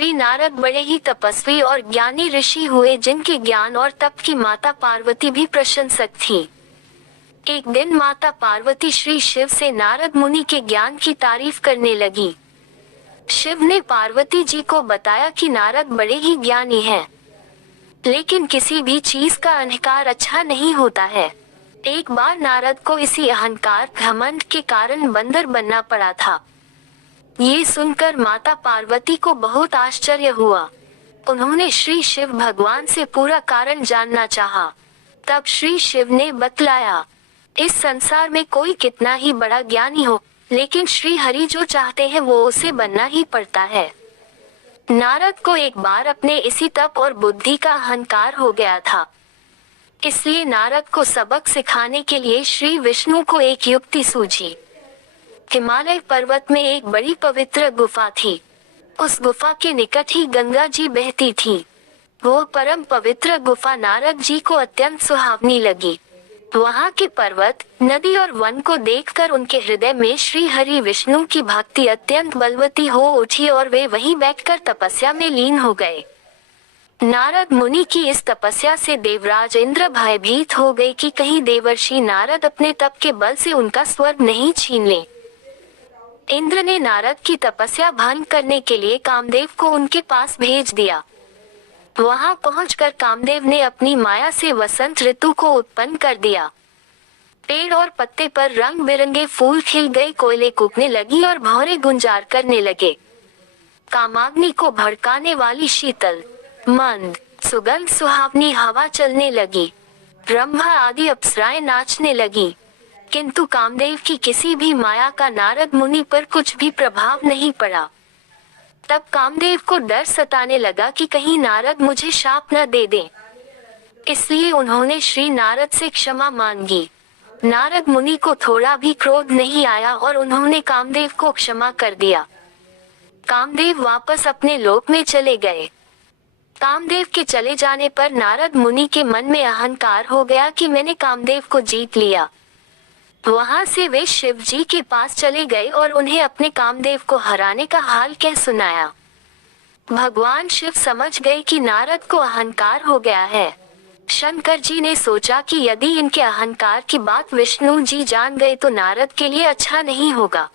श्री नारद बड़े ही तपस्वी और ज्ञानी ऋषि हुए, जिनके ज्ञान और तप की माता पार्वती भी प्रशंसक थी। एक दिन माता पार्वती श्री शिव से नारद मुनि के ज्ञान की तारीफ करने लगी। शिव ने पार्वती जी को बताया कि नारद बड़े ही ज्ञानी हैं, लेकिन किसी भी चीज का अहंकार अच्छा नहीं होता है। एक बार नारद को इसी अहंकार घमंड के कारण बंदर बनना पड़ा था। ये सुनकर माता पार्वती को बहुत आश्चर्य हुआ। उन्होंने श्री शिव भगवान से पूरा कारण जानना चाहा। तब श्री शिव ने बतलाया, इस संसार में कोई कितना ही बड़ा ज्ञानी हो, लेकिन श्री हरि जो चाहते हैं वो उसे बनना ही पड़ता है। नारद को एक बार अपने इसी तप और बुद्धि का अहंकार हो गया था। इसलिए नारद को सबक सिखाने के लिए श्री विष्णु को एक युक्ति सूझी। हिमालय पर्वत में एक बड़ी पवित्र गुफा थी। उस गुफा के निकट ही गंगा जी बहती थी। वो परम पवित्र गुफा नारद जी को अत्यंत सुहावनी लगी। वहाँ के पर्वत, नदी और वन को देखकर उनके हृदय में श्री हरि विष्णु की भक्ति अत्यंत बलवती हो उठी और वे वहीं बैठकर तपस्या में लीन हो गए। नारद मुनि की इस तपस्या से देवराज इंद्र भयभीत हो गए कि कहीं देवर्षि नारद अपने तप के बल से उनका स्वर्ग नहीं छीन ले। इंद्र ने नारद की तपस्या भंग करने के लिए कामदेव को उनके पास भेज दिया। वहां पहुंचकर कामदेव ने अपनी माया से वसंत ऋतु को उत्पन्न कर दिया। पेड़ और पत्ते पर रंग बिरंगे फूल खिल गए, कोयले कूकने लगी और भौरे गुंजार करने लगे। कामाग्नि को भड़काने वाली शीतल मंद सुगंध सुहावनी हवा चलने लगी। ब्रह्मा आदि अप्सराएं नाचने लगी, किंतु कामदेव की किसी भी माया का नारद मुनि पर कुछ भी प्रभाव नहीं पड़ा। तब कामदेव को डर सताने लगा कि कहीं नारद मुझे शाप न दे दें। इसलिए उन्होंने श्री नारद से क्षमा मांगी। नारद मुनि को थोड़ा भी क्रोध नहीं आया और उन्होंने कामदेव को क्षमा कर दिया। कामदेव वापस अपने लोक में चले गए। कामदेव के चले जाने पर नारद मुनि के मन में अहंकार हो गया कि मैंने कामदेव को जीत लिया। वहां से वे शिव जी के पास चले गए और उन्हें अपने कामदेव को हराने का हाल कह सुनाया। भगवान शिव समझ गए कि नारद को अहंकार हो गया है। शंकर जी ने सोचा कि यदि इनके अहंकार की बात विष्णु जी जान गए तो नारद के लिए अच्छा नहीं होगा।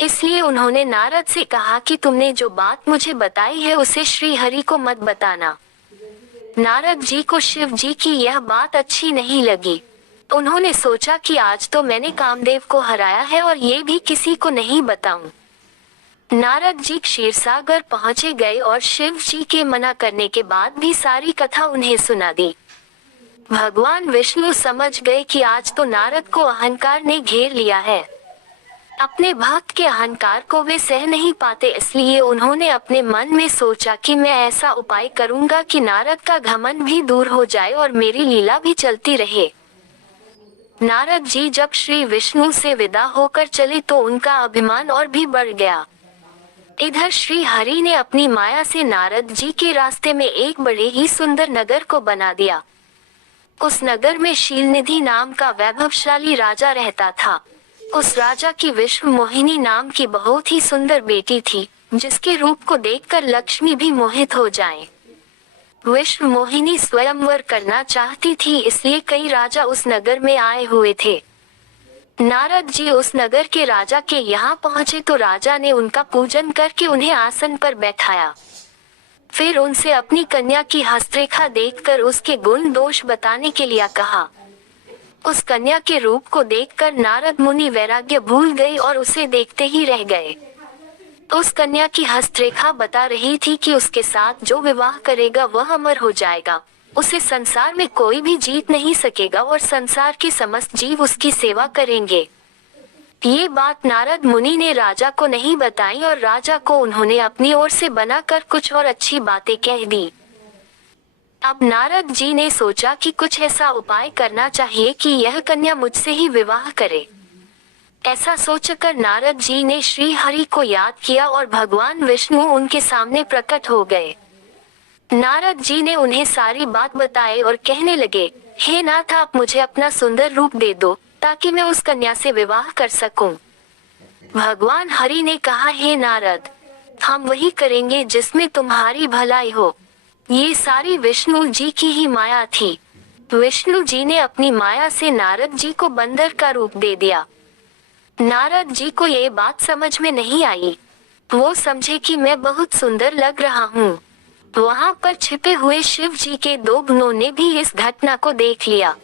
इसलिए उन्होंने नारद से कहा कि तुमने जो बात मुझे बताई है उसे श्री हरि को मत बताना। नारद जी को शिव जी की यह बात अच्छी नहीं लगी। उन्होंने सोचा कि आज तो मैंने कामदेव को हराया है और ये भी किसी को नहीं बताऊं। नारद जी क्षीरसागर पहुंचे गए और शिव जी के मना करने के बाद भी सारी कथा उन्हें सुना दी। भगवान विष्णु समझ गए कि आज तो नारद को अहंकार ने घेर लिया है। अपने भक्त के अहंकार को वे सह नहीं पाते, इसलिए उन्होंने अपने मन में सोचा कि मैं ऐसा उपाय करूंगा कि नारद का घमंड भी दूर हो जाए और मेरी लीला भी चलती रहे। नारद जी जब श्री विष्णु से विदा होकर चले तो उनका अभिमान और भी बढ़ गया। इधर श्री हरि ने अपनी माया से नारद जी के रास्ते में एक बड़े ही सुंदर नगर को बना दिया। उस नगर में शीलनिधि नाम का वैभवशाली राजा रहता था। उस राजा की विश्व मोहिनी नाम की बहुत ही सुंदर बेटी थी, जिसके रूप को देखकर लक्ष्मी भी मोहित हो जाए। विश्व मोहिनी स्वयंवर करना चाहती थी, इसलिए कई राजा उस नगर में आए हुए थे। नारद जी उस नगर के राजा के यहाँ पहुँचे तो राजा ने उनका पूजन करके उन्हें आसन पर बैठाया। फिर उनसे अपनी कन्या की हस्तरेखा देखकर उसके गुण दोष बताने के लिए कहा। उस कन्या के रूप को देखकर नारद मुनि वैराग्य भूल गए और उसे देखते ही रह गए। उस कन्या की हस्तरेखा बता रही थी कि उसके साथ जो विवाह करेगा वह अमर हो जाएगा, उसे संसार में कोई भी जीत नहीं सकेगा और संसार के समस्त जीव उसकी सेवा करेंगे। ये बात नारद मुनि ने राजा को नहीं बताई और राजा को उन्होंने अपनी ओर से बनाकर कुछ और अच्छी बातें कह दी। अब नारद जी ने सोचा कि कुछ ऐसा उपाय करना चाहिए कि यह कन्या मुझसे ही विवाह करे। ऐसा सोचकर नारद जी ने श्री हरि को याद किया और भगवान विष्णु उनके सामने प्रकट हो गए। नारद जी ने उन्हें सारी बात बताई और कहने लगे, हे नाथ, आप मुझे अपना सुंदर रूप दे दो ताकि मैं उस कन्या से विवाह कर सकूं। भगवान हरि ने कहा, हे नारद, हम वही करेंगे जिसमें तुम्हारी भलाई हो। ये सारी विष्णु जी की ही माया थी। विष्णु जी ने अपनी माया से नारद जी को बंदर का रूप दे दिया। नारद जी को ये बात समझ में नहीं आई। वो समझे कि मैं बहुत सुंदर लग रहा हूँ। वहाँ पर छिपे हुए शिव जी के दो गुणों ने भी इस घटना को देख लिया।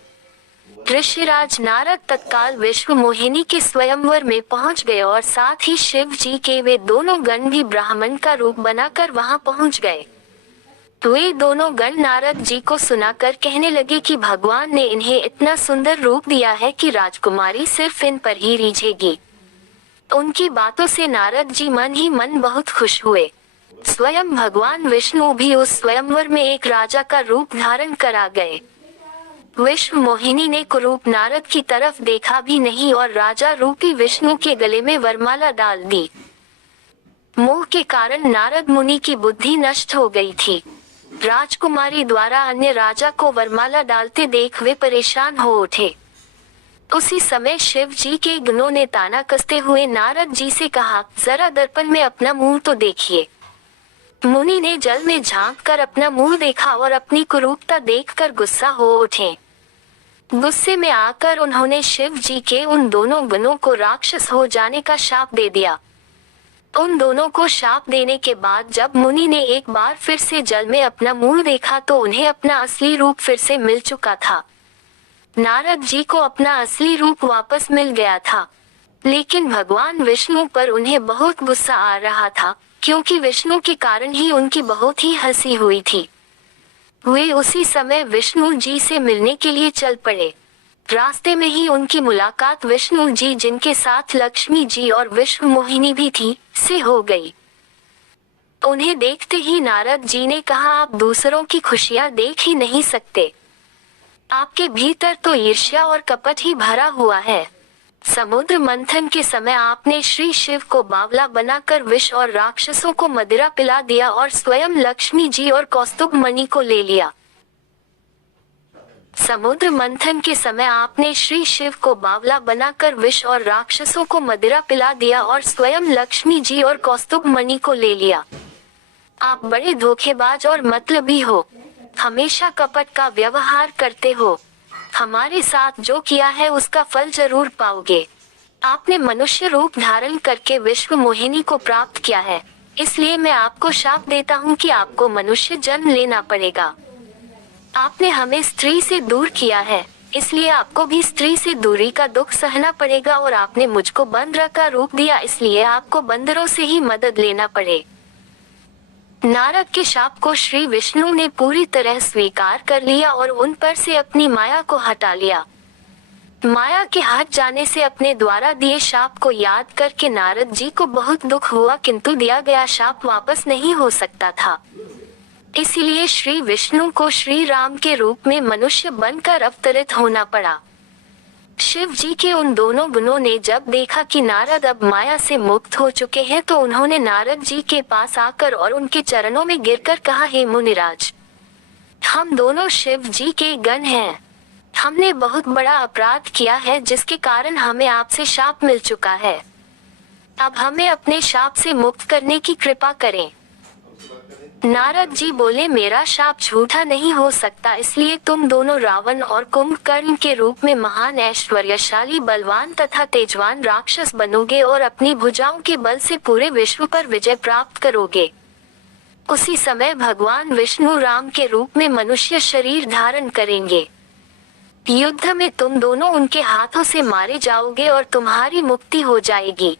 ऋषिराज नारद तत्काल विश्व मोहिनी के स्वयंवर में पहुँच गए और साथ ही शिव जी के वे दोनों गण भी ब्राह्मण का रूप बनाकर वहाँ पहुँच गए। वे दोनों गण नारद जी को सुनाकर कहने लगे कि भगवान ने इन्हें इतना सुंदर रूप दिया है कि राजकुमारी सिर्फ इन पर ही रीझेगी। उनकी बातों से नारद जी मन ही मन बहुत खुश हुए। स्वयं भगवान विष्णु भी उस स्वयंवर में एक राजा का रूप धारण कर आ गए। विश्व मोहिनी ने कुरूप नारद की तरफ देखा भी नहीं और राजा रूपी विष्णु के गले में वरमाला डाल दी। मोह के कारण नारद मुनि की बुद्धि नष्ट हो गई थी। राजकुमारी द्वारा अन्य राजा को वरमाला डालते देख वे परेशान हो उठे। उसी समय शिव जी के गणों ने ताना कसते हुए नारद जी से कहा, जरा दर्पण में अपना मुंह तो देखिए। मुनि ने जल में झांक कर अपना मुंह देखा और अपनी कुरूपता देखकर गुस्सा हो उठे। गुस्से में आकर उन्होंने शिव जी के उन दोनों गणों को राक्षस हो जाने का शाप दे दिया। उन दोनों को शाप देने के बाद जब मुनि ने एक बार फिर से जल में अपना मुंह देखा तो उन्हें अपना असली रूप फिर से मिल चुका था। नारद जी को अपना असली रूप वापस मिल गया था, लेकिन भगवान विष्णु पर उन्हें बहुत गुस्सा आ रहा था, क्योंकि विष्णु के कारण ही उनकी बहुत ही हंसी हुई थी। वे उसी समय विष्णु जी से मिलने के लिए चल पड़े। रास्ते में ही उनकी मुलाकात विष्णु जी, जिनके साथ लक्ष्मी जी और विश्व मोहिनी भी थी, से हो गई। उन्हें देखते ही नारद जी ने कहा, आप दूसरों की खुशियां देख ही नहीं सकते। आपके भीतर तो ईर्ष्या और कपट ही भरा हुआ है। समुद्र मंथन के समय आपने श्री शिव को बावला बनाकर विष और राक्षसों को मदिरा पिला दिया और स्वयं लक्ष्मी जी और कौस्तुभ मणि को ले लिया। समुद्र मंथन के समय आपने श्री शिव को बावला बनाकर विष और राक्षसों को मदिरा पिला दिया और स्वयं लक्ष्मी जी और कौस्तुभ मणि को ले लिया। आप बड़े धोखेबाज और मतलबी हो। हमेशा कपट का व्यवहार करते हो। हमारे साथ जो किया है उसका फल जरूर पाओगे। आपने मनुष्य रूप धारण करके विश्व मोहिनी को प्राप्त किया है, इसलिए मैं आपको शाप देता हूँ कि आपको मनुष्य जन्म लेना पड़ेगा। आपने हमें स्त्री से दूर किया है, इसलिए आपको भी स्त्री से दूरी का दुख सहना पड़ेगा। और आपने मुझको बंदर का रूप दिया, इसलिए आपको बंदरों से ही मदद लेना पड़े। नारद के शाप को श्री विष्णु ने पूरी तरह स्वीकार कर लिया और उन पर से अपनी माया को हटा लिया। माया के हट जाने से अपने द्वारा दिए शाप को याद करके नारद जी को बहुत दुख हुआ, किंतु दिया गया शाप वापस नहीं हो सकता था। इसीलिए श्री विष्णु को श्री राम के रूप में मनुष्य बनकर अवतरित होना पड़ा। शिव जी के उन दोनों गुणों ने जब देखा कि नारद अब माया से मुक्त हो चुके हैं तो उन्होंने नारद जी के पास आकर और उनके चरणों में गिरकर कहा, हे मुनिराज, हम दोनों शिव जी के गण हैं। हमने बहुत बड़ा अपराध किया है जिसके कारण हमें आपसे शाप मिल चुका है। अब हमें अपने शाप से मुक्त करने की कृपा करें। नारद जी बोले, मेरा शाप झूठा नहीं हो सकता, इसलिए तुम दोनों रावण और कुंभकर्ण के रूप में महान ऐश्वर्यशाली, बलवान तथा तेजवान राक्षस बनोगे और अपनी भुजाओं के बल से पूरे विश्व पर विजय प्राप्त करोगे। उसी समय भगवान विष्णु राम के रूप में मनुष्य शरीर धारण करेंगे। युद्ध में तुम दोनों उनके हाथों से मारे जाओगे और तुम्हारी मुक्ति हो जाएगी।